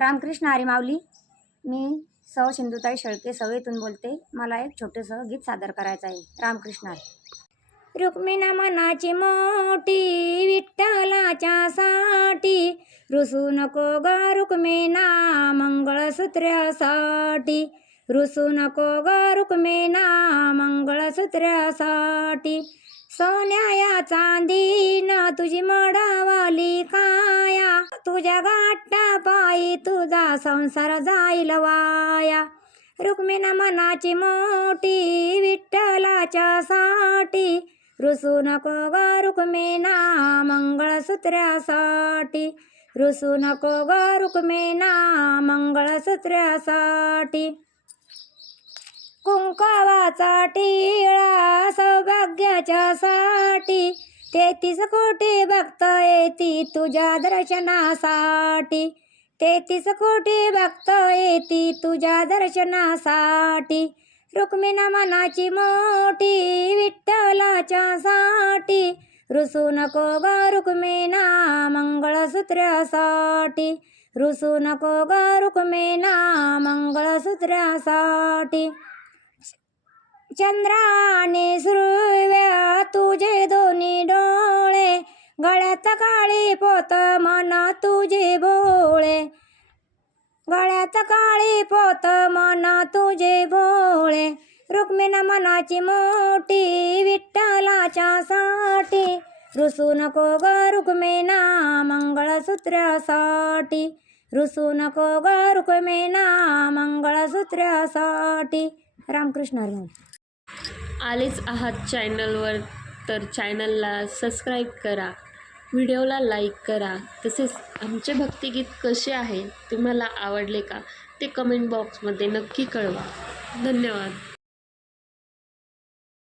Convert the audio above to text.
रामकृष्ण हरी माऊली. मी सौ सिंधुताई शेळके सवयीतून बोलते. मला एक छोटंसं गीत सादर करायचं आहे. रामकृष्ण हरी. रुक्मिणा मनाची मोठी विठ्ठलाच्या साठी, रुसू नको ग रुक्मिणा मंगळसूत्रासाठी, रुसू नको ग रुक्मिणा मंगळसूत्रासाठी. सोन्या चांदीनं तुझी मडावाली काया, तुझ्या गाठा पायी तुझा संसार जाईल वाया. रुक्मिणा मनाची मोठी विठ्ठलाच्या साठी, रुसू नको ग रुक्मिणा मंगळसूत्रासाठी, रुसू नको ग रुक्मिणा मंगळसूत्रासाठी. कुंकावाचा टिळा सौभाग्याच्या साठी, 33 कोटी भक्त येती तुझ्या दर्शनासाठी, 33 कोटी भक्त येती तुझ्या दर्शनासाठी. रुक्मिणा मनाची मोठी विठ्ठलाच्या साठी, रुसू नको ग रुक्मिणा मंगळसूत्रासाठी, रुसू नको ग रुक्मिणा मंगळसूत्रासाठी. चंद्राने सुरव्या तुझे दोन्ही डोळे, गळ्यात काळी पोत मन तुझे भोळे, गळ्यात काळी पोत मन तुझे भोळे. रुक्मिणा मनाची मोठी विठ्ठलाच्या साठी, रुसू नको ग रुक्मिणा मंगळसूत्रासाठी, रुसू नको ग रुक्मिणा मंगळसूत्रासाठी. रामकृष्ण हरी. आलेच आहात चॅनलवर तर चॅनलला सबस्क्राईब करा, व्हिडिओला लाईक करा. तसेच आमचे भक्तिगीत कसे आहे, तुम्हाला आवडले का ते कमेंट बॉक्समध्ये नक्की कळवा. धन्यवाद.